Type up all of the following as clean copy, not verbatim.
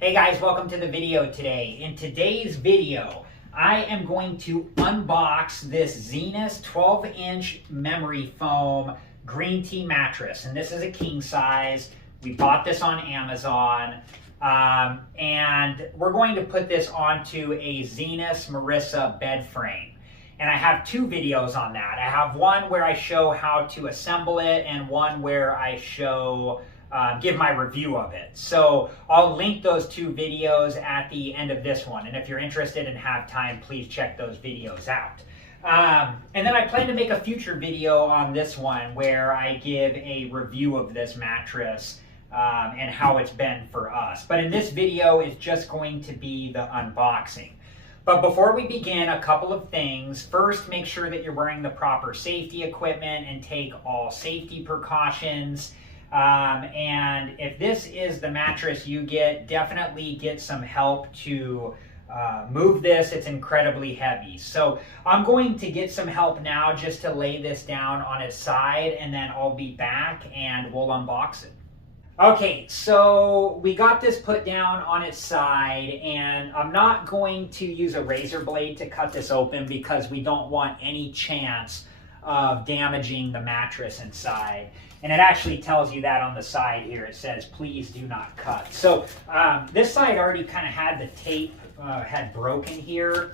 Hey guys, welcome to the video today. In today's video, I am going to unbox this Zinus 12-inch memory foam green tea mattress. And this is a king size. We bought this on Amazon. And we're going to put this onto a Zinus Marissa bed frame. And I have two videos on that. I have one where I show how to assemble it and one where I show give my review of it. So I'll link those two videos at the end of this one. And if you're interested and have time, please check those videos out. And then I plan to make a future video on this one where I give a review of this mattress and how it's been for us. But in this video, it's just going to be the unboxing. But before we begin, a couple of things. First, make sure that you're wearing the proper safety equipment and take all safety precautions. And if this is the mattress you get, definitely get some help to move this. It's incredibly heavy. So I'm going to get some help now just to lay this down on its side, and then I'll be back and we'll unbox it. Okay, so we got this put down on its side, and I'm not going to use a razor blade to cut this open because we don't want any chance of damaging the mattress inside. And it actually tells you that on the side here. It says, please do not cut. So this side already kind of had the tape had broken here.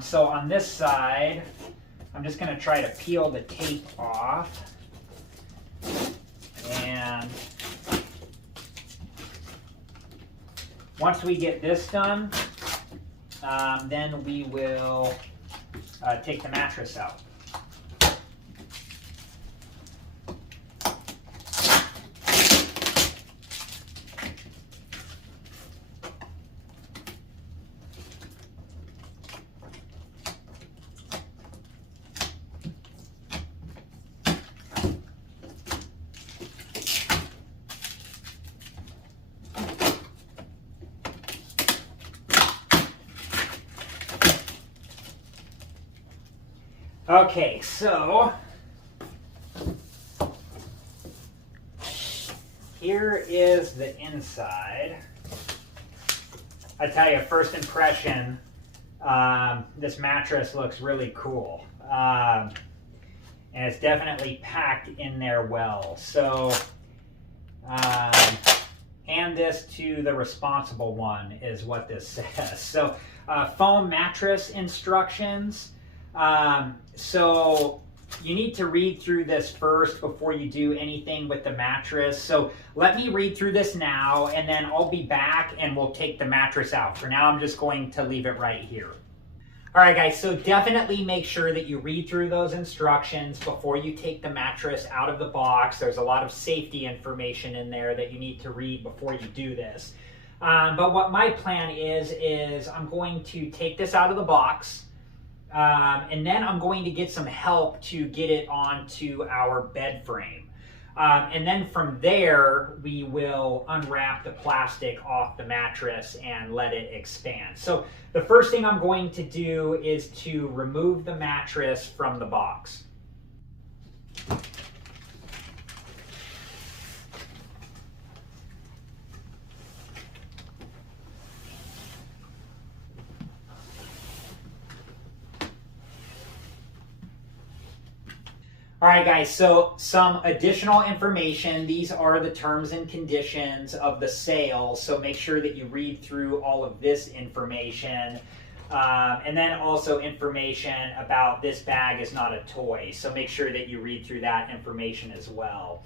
So on this side, I'm just going to try to peel the tape off. And once we get this done, then we will take the mattress out. Okay, so here is the inside. I tell you, first impression, this mattress looks really cool. And it's definitely packed in there well. So hand this to the responsible one is what this says. So foam mattress instructions. So you need to read through this first before you do anything with the mattress. So let me read through this now, and then I'll be back and we'll take the mattress out. For now, I'm just going to leave it right here. All right, guys, so definitely make sure that you read through those instructions before you take the mattress out of the box. There's a lot of safety information in there that you need to read before you do this. But what my plan is I'm going to take this out of the box. And then I'm going to get some help to get it onto our bed frame. And then from there, we will unwrap the plastic off the mattress and let it expand. So the first thing I'm going to do is to remove the mattress from the box. All right, guys, so some additional information. These are the terms and conditions of the sale, so make sure that you read through all of this information. And then also information about this bag is not a toy, so make sure that you read through that information as well.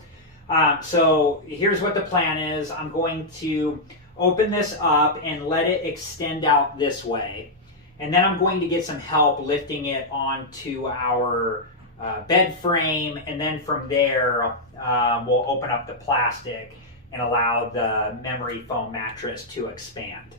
So here's what the plan is. I'm going to open this up and let it extend out this way. And then I'm going to get some help lifting it onto our bed frame, and then from there we'll open up the plastic and allow the memory foam mattress to expand.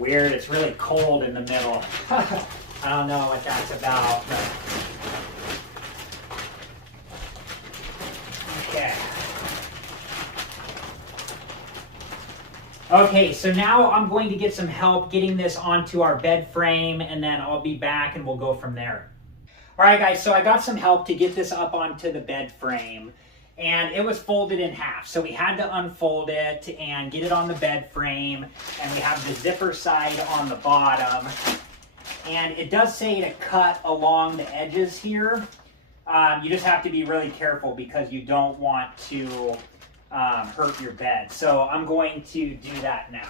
Weird, it's really cold in the middle. I don't know what that's about, but... Okay. Okay, so now I'm going to get some help getting this onto our bed frame, and then I'll be back and we'll go from there. All right, guys, so I got some help to get this up onto the bed frame, and it was folded in half. So we had to unfold it and get it on the bed frame, and we have the zipper side on the bottom. And it does say to cut along the edges here. You just have to be really careful because you don't want to hurt your bed. So I'm going to do that now.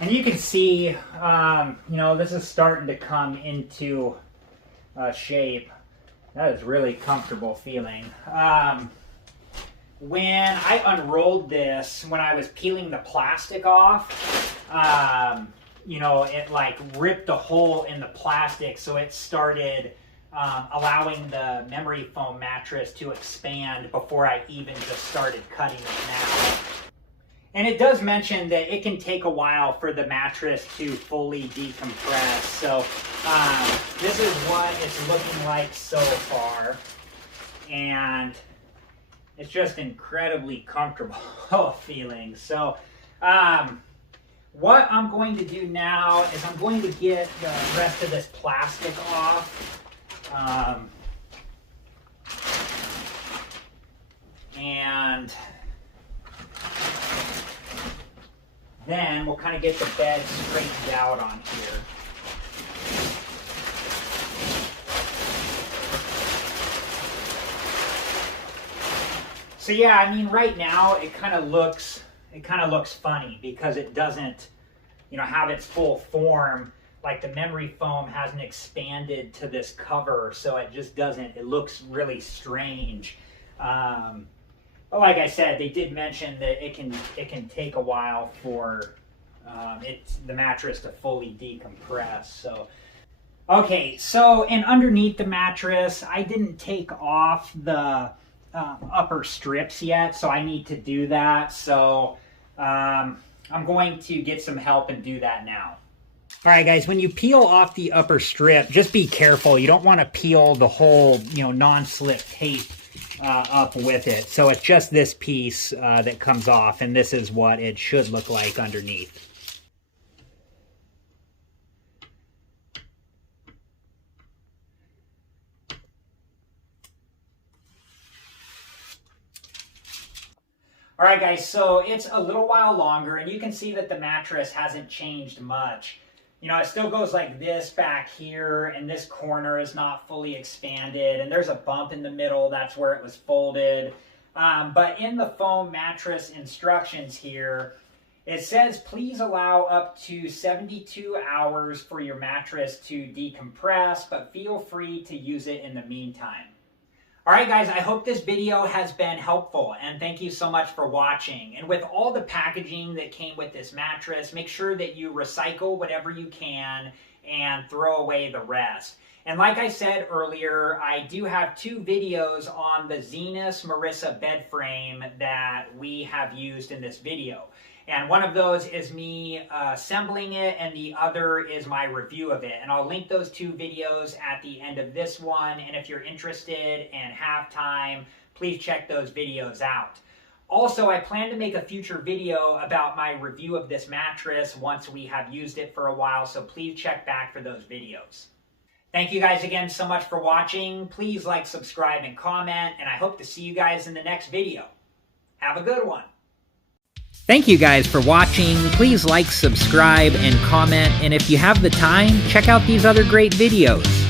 And you can see, this is starting to come into shape. That is really comfortable feeling. When I unrolled this, when I was peeling the plastic off, it like ripped a hole in the plastic, so it started allowing the memory foam mattress to expand before I even just started cutting it now. And it does mention that it can take a while for the mattress to fully decompress. So this is what it's looking like so far. And it's just incredibly comfortable feeling. So what I'm going to do now is I'm going to get the rest of this plastic off. And then we'll kind of get the bed straightened out on here. So yeah, I mean, right now it kind of looks funny because it doesn't, have its full form. Like the memory foam hasn't expanded to this cover, so it just doesn't. It looks really strange. But like I said, they did mention that it can take a while for the mattress to fully decompress. So, okay, so and underneath the mattress, I didn't take off the upper strips yet, so I need to do that. So I'm going to get some help and do that now. All right, guys, when you peel off the upper strip, just be careful. You don't want to peel the whole, non-slip tape up with it. So it's just this piece that comes off, and this is what it should look like underneath. All right, guys, so it's a little while longer, and you can see that the mattress hasn't changed much. It still goes like this back here, and this corner is not fully expanded, and there's a bump in the middle. That's where it was folded. But in the foam mattress instructions here, it says, please allow up to 72 hours for your mattress to decompress, but feel free to use it in the meantime. All right, guys, I hope this video has been helpful, and thank you so much for watching. And with all the packaging that came with this mattress, make sure that you recycle whatever you can and throw away the rest. And like I said earlier, I do have 2 videos on the Zinus Marissa bed frame that we have used in this video. And one of those is me assembling it, and the other is my review of it. And I'll link those 2 videos at the end of this one. And if you're interested and have time, please check those videos out. Also, I plan to make a future video about my review of this mattress once we have used it for a while, so please check back for those videos. Thank you guys again so much for watching. Please like, subscribe, and comment, and I hope to see you guys in the next video. Have a good one. Thank you guys for watching. Please like, subscribe, and comment, and if you have the time, check out these other great videos.